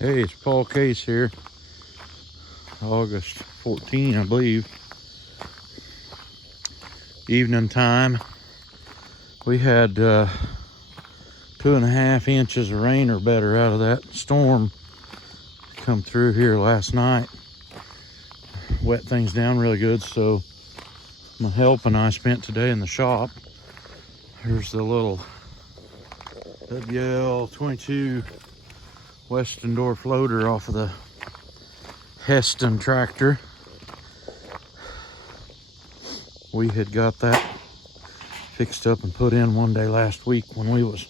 Hey, it's Paul Case here. August 14, I believe. Evening time. We had 2.5 inches of rain or better out of that storm come through here last night. Wet things down really good, so my help and I spent today in the shop. Here's the little WL22 Western door floater off of the Hesston tractor. We had got that fixed up and put in one day last week when we was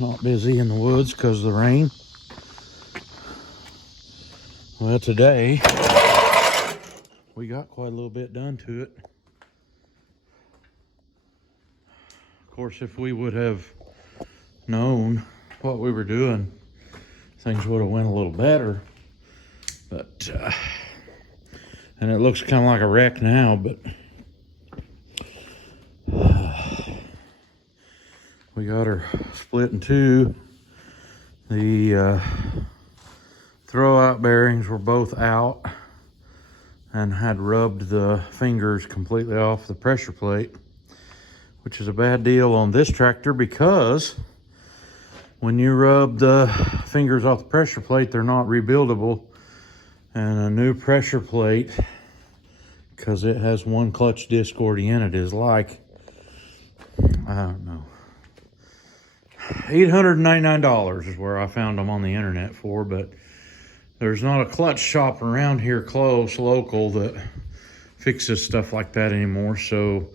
not busy in the woods because of the rain. Well, today we got quite a little bit done to it. Of course, if we would have known what we were doing, things would have went a little better. But and it looks kind of like a wreck now, but we got her split in two. The throwout bearings were both out and had rubbed the fingers completely off the pressure plate, which is a bad deal on this tractor because when you rub the fingers off the pressure plate, they're not rebuildable. And a new pressure plate, because it has one clutch disc already in it, is like, I don't know, $899 is where I found them on the internet for, but there's not a clutch shop around here close, local, that fixes stuff like that anymore. So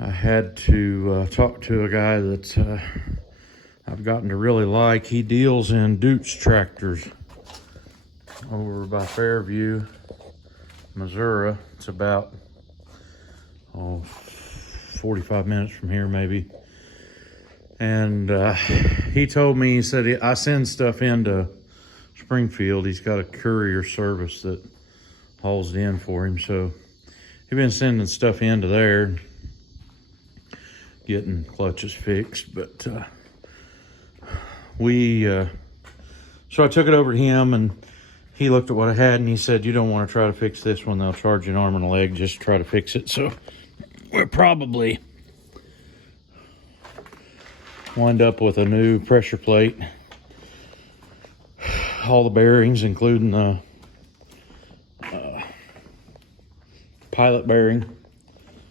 I had to talk to a guy that I've gotten to really like. He deals in Dutch tractors over by Fairview, Missouri. It's about 45 minutes from here maybe. And he told me, he said, I send stuff into Springfield. He's got a courier service that hauls it in for him. So he's been sending stuff into there, getting clutches fixed. But so I took it over to him, and he looked at what I had and he said, you don't want to try to fix this one. They'll charge you an arm and a leg just to try to fix it. So we'll probably wind up with a new pressure plate. All the bearings, including the pilot bearing,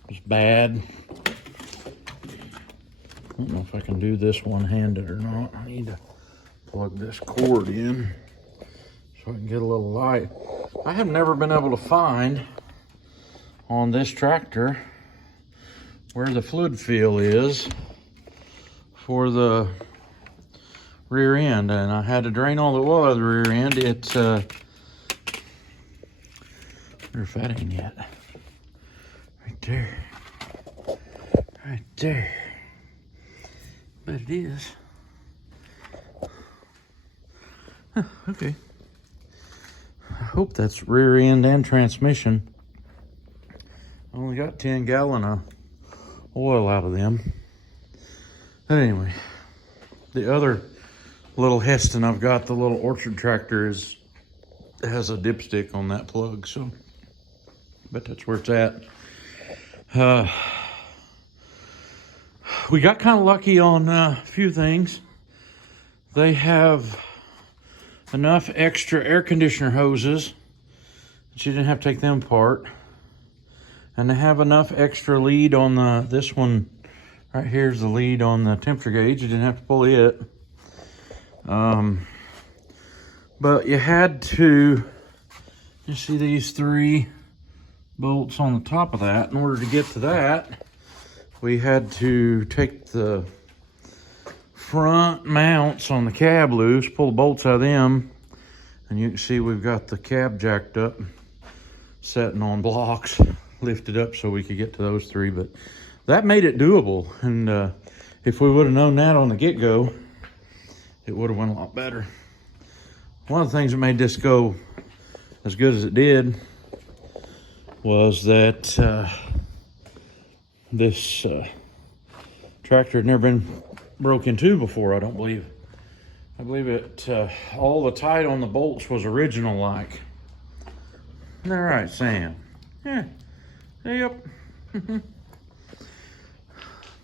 was bad. I don't know if I can do this one-handed or not. I need to plug this cord in so I can get a little light. I have never been able to find on this tractor where the fluid fill is for the rear end, and I had to drain all the oil out of the rear end. It's wonder if that ain't yet. Right there. Right there. But it is. Huh, okay. I hope that's rear end and transmission. I only got 10 gallon of oil out of them. But anyway, the other little Hesston I've got, the little orchard tractor, has a dipstick on that plug, so but that's where it's at. We got kind of lucky on a few things. They have enough extra air conditioner hoses that you didn't have to take them apart, and they have enough extra lead on this one right here's the lead on the temperature gauge. You didn't have to pull it. But you had to, you see these 3 bolts on the top of that. In order to get to that, we had to take the front mounts on the cab loose, pull the bolts out of them, and you can see we've got the cab jacked up, setting on blocks, lifted up so we could get to those 3. But that made it doable, and if we would have known that on the get-go, it would have went a lot better. One of the things that made this go as good as it did was that this tractor had never been broke into before, I don't believe. I believe it, all the tight on the bolts was original like. All right, Sam. Yeah, yep.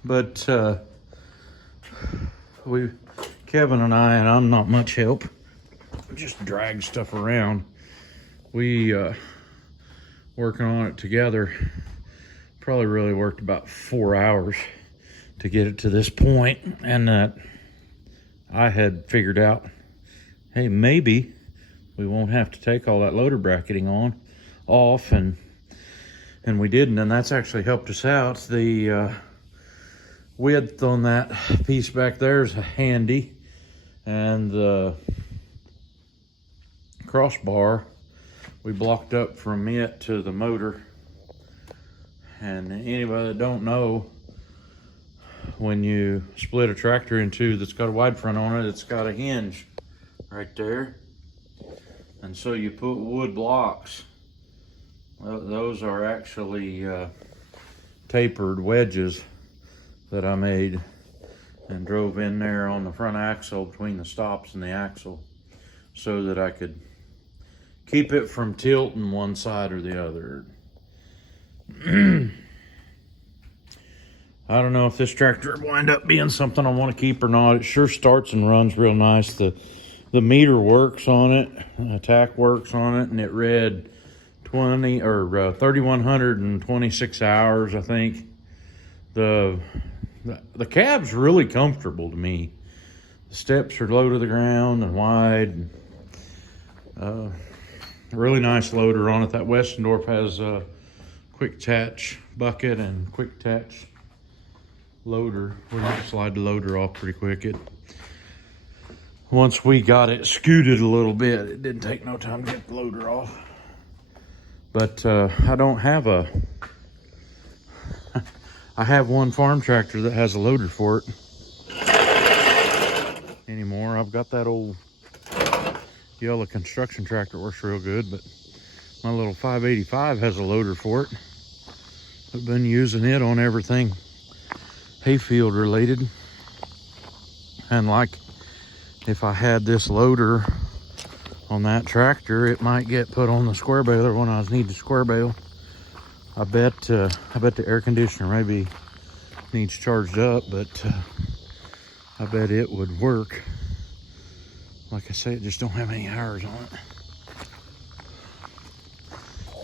But Kevin and I'm not much help. Just drag stuff around. We working on it together. Probably really worked about 4 hours to get it to this point, and I had figured out, hey, maybe we won't have to take all that loader bracketing off, and we didn't, and that's actually helped us out. The width on that piece back there is handy, and the crossbar we blocked up from it to the motor. And anybody that don't know, when you split a tractor in two that's got a wide front on it, it's got a hinge right there, and so you put wood blocks. Well, those are actually tapered wedges that I made and drove in there on the front axle between the stops and the axle, so that I could keep it from tilting one side or the other. I don't know if this tractor will wind up being something I want to keep or not. It sure starts and runs real nice. The meter works on it, the tach works on it, and it read 3,126 hours, I think. The cab's really comfortable to me. The steps are low to the ground and wide. A really nice loader on it. That Westendorf has a quick attach bucket and quick attach loader. We can slide the loader off pretty quick. Once we got it scooted a little bit, it didn't take no time to get the loader off. But I don't have I have one farm tractor that has a loader for it anymore. I've got that old yellow construction tractor that works real good, but my little 585 has a loader for it. I've been using it on everything hayfield related. And like, if I had this loader on that tractor, it might get put on the square baler when I need to square bale. I bet the air conditioner maybe needs charged up, but I bet it would work. Like I say, it just don't have any hours on it.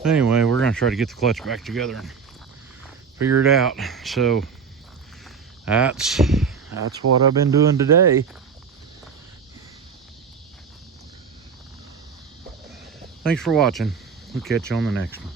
Anyway, we're gonna try to get the clutch back together and figure it out. So that's what I've been doing today. Thanks for watching. We'll catch you on the next one.